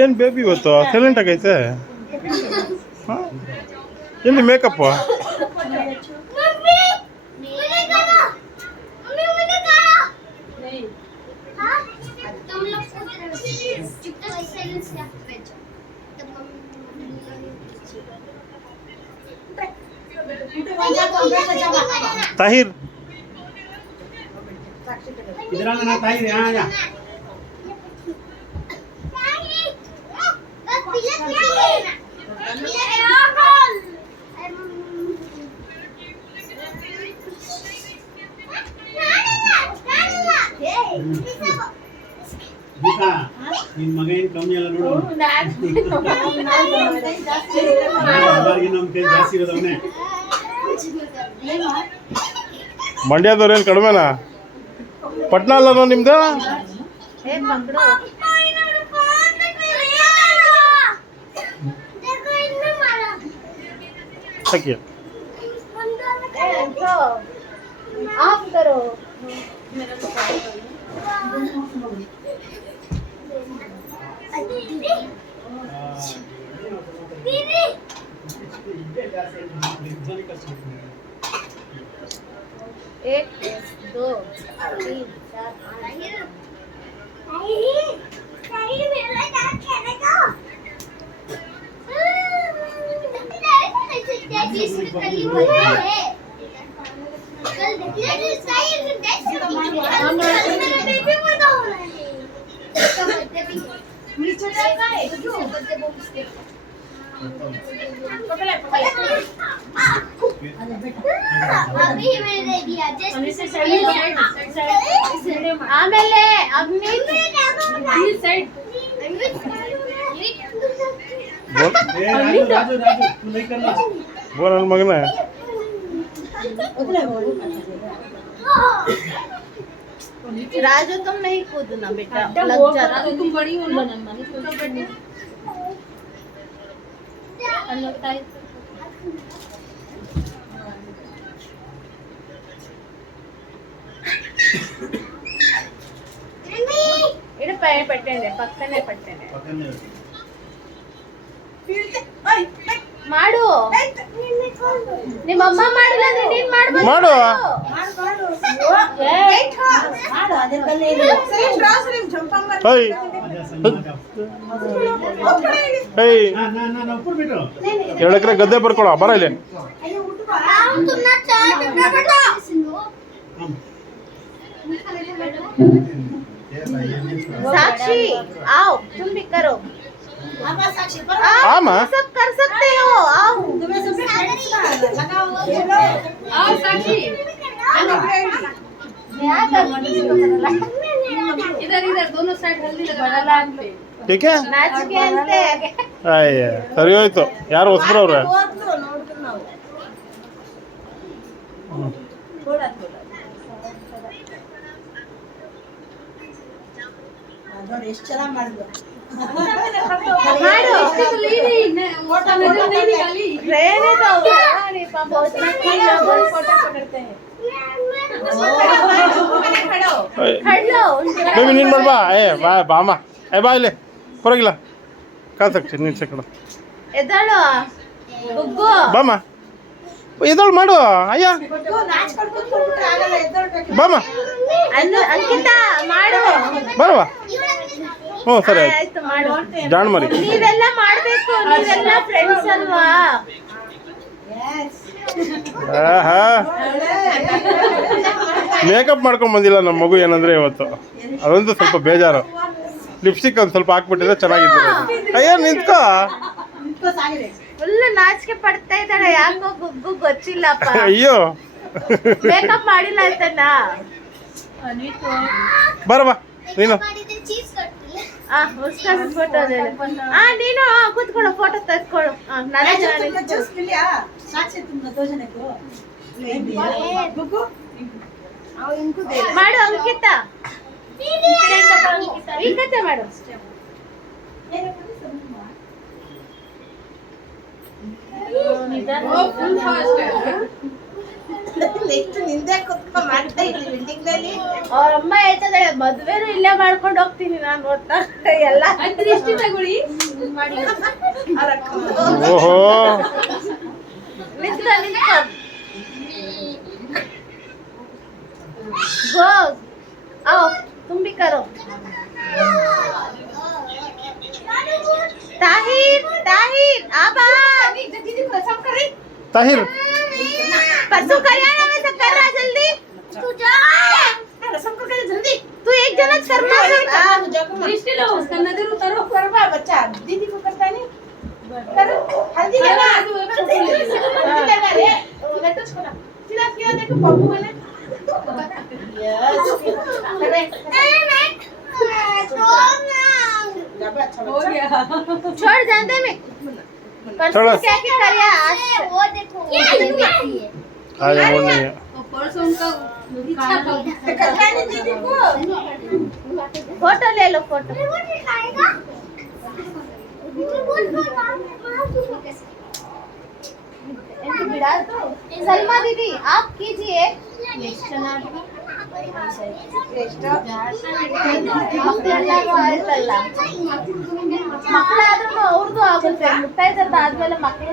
ಏನು ಬೇಬಿ ಇವತ್ತು ಸೈಲೆಂಟ್ ಆಗೈತೆ. ಎಲ್ಲಿ ಮೇಕಪ್? ताहिर इधर आना ताहिर, यहाँ आ जा। गीता ನಿನ್ನ ಮಗ ಏನು ಕಮ್ಮಿ ಅಲ್ಲ ನೋಡು. ಎಲ್ಲರಿಗೂ ನಮ್ಮ ಕೈ ಜಾಸ್ತಿ ಇರೋದವನೇ. ಮಂಡ್ಯದವ್ರೇನು ಕಡಿಮೆನಾ? ಪಟ್ನಾ ಅಲ್ಲನೋ ನಿಮ್ದು? एक दो तीन चार ಆಮೇಲೆ बोल मगन है राजू तुम नहीं कूदना बेटा, लग जाता। तुम बड़ी हो ना। इड పెట్టండి పక్కనే పెట్టండి ಮಾಡು ನಿಮ್ಮ ಅಮ್ಮ ಮಾಡಿಲ್ಲ ನೀನು ಮಾಡಬೇಕು ಮಾಡು ಮಾಡು ಅದೇ ಕಲ್ಲೇ ಇದೆ same cross rim jump high high ನಾ ऊपर बैठो 2 ಎಕರೆ ಗದ್ದೆ ಬರ್ಕೊಳ್ಳೋ ಬರ ಇಲ್ಲಿ तुमना चार टुकड़ा बेटा साक्षी आओ तुम भी करो साक्षी आमा सब कर सकते हो आओ तुम्हें सब लगाओ आओ साक्षी इधर इधर दोनों साइड हल्दी लगा ठीक है नाच के अंते ಅಯ್ಯ ಸರಿ ಹೋಯ್ತು ಯಾರು ಹೊಸಬ್ರವ್ರೆ थोड़ा थोड़ा ಅದರ ಎಷ್ಟು ಚೆನ್ನಾಗಿ ಮಾಡಿದ್ರು ಮಾಡು ಇಷ್ಟು ಲೀನಿ ಫೋಟೋ ನಜर नहीं निकाली रहने दो अरे पापा उतना कोई फोटो पकड़ते हैं खड़ो ಬೇಬಿ ನೀನು ಮಾಡ್ಬಾ ಬಾ ಬಾಮ ಬಾ ಇಲ್ಲಿ ಪರವಾಗಿಲ್ಲ ಕಾಸಕ್ಕೆ ನೀನು ಸೆಕಡ ಎದಳು ಗುಗ್ಗು ಬಾಮ ಎದಳು ಮಾಡು ಅಯ್ಯ ಬಾಮ ಅಂಕಿತಾ ಮಾಡು ಬರವಾ ಹ್ಞೂ ಸರಿ ಆಯ್ತು ಮಾಡು ಜಾಣ್ ಮರಿ ನೀವೆಲ್ಲ ಮಾಡಬೇಕು ನೀವೆಲ್ಲ ಫ್ರೆಂಡ್ಸ್ ಅಲ್ವಾ ಆಹಾ ಮೇಕಪ್ ಮಾಡ್ಕೊಂಡು ಬಂದಿಲ್ಲ ನಮ್ಮ ಮಗು ಏನಂದ್ರೆ ಇವತ್ತು ಅದೊಂದು ಸ್ವಲ್ಪ ಬೇಜಾರು ಲಿಪ್ಸ್ಟಿಕ್ ಒಂದು ಸ್ವಲ್ಪ ಹಾಕ್ಬಿಟ್ಟಿದ್ರೆ ಚೆನ್ನಾಗಿತ್ತು. ಅಯ್ಯೋ ನಿಂತ್ಕೋ. ಫುಲ್ ನಾಚಿಕೆ ಪಡ್ತಾ ಇದ್ದಾಳೆ, ಯಾಕೋ ಗುಗ್ಗು ಗೊತ್ತಿಲ್ಲಪ್ಪ. ಅಯ್ಯೋ ಮೇಕಪ್ ಮಾಡಿಲ್ಲ ಅಂತನ. ಬರಮ್ಮ ನೀನು. ಫೋಟೋ ನೀನು ಕೂತ್ಕೊಳ್ಳೋ, ಫೋಟೋ ತೆಗೆದುಕೊಳ್ಳು. ಮಾಡು ಅಂಕಿತ, ಈ ಕತೆ ಮಾಡು. ಅವ್ರ ಅಮ್ಮ ಹೇಳ್ತದೆ ಮದ್ವೆನೂ ಇಲ್ಲೇ ಮಾಡ್ಕೊಂಡು ಹೋಗ್ತೀನಿ ನಾನು ಅಂತ. ಎಲ್ಲ ದೃಷ್ಟಿ ತಗೊಳ್ಳಿ. ಓಹೋ ನಿಂತ್ಕೊ ನಿಂತ್ಕೊ. ಗೋ आओ तुम भी करो. ताहिर ताहिर आबा दीदी को रसम कर रही. ताहिर परसों कर यार, वैसे कर रहा जल्दी. तू जा रसम कर जल्दी. तू एक जन करना है. दृष्टि लो, उसका नजर उतारो. करवा बच्चा, दीदी को करता नहीं. कर हल्दी लगा, हल्दी लगा रे. लट्टू छोड़ा सीधा किया. देखो पप्पू ने छोड़ जानते में छोड़ो। क्या क्या करिया वो देखो आज मूड नहीं है. परसों उनका दीदी को फोटो ले लो. फोटो सलमा दीदी आप कीजिए. ಮಕ್ಕಳಾದ್ರೂ ಅವ್ರದ್ದು ಆಗುತ್ತೆ. ಮುತ್ತೈದರ್ದು ಆದ್ಮೇಲೆ ಮಕ್ಕಳು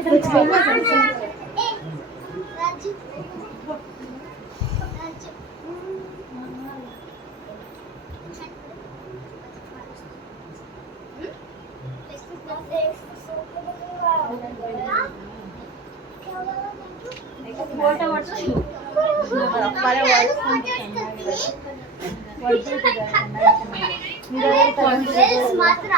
ಮಾತ್ರ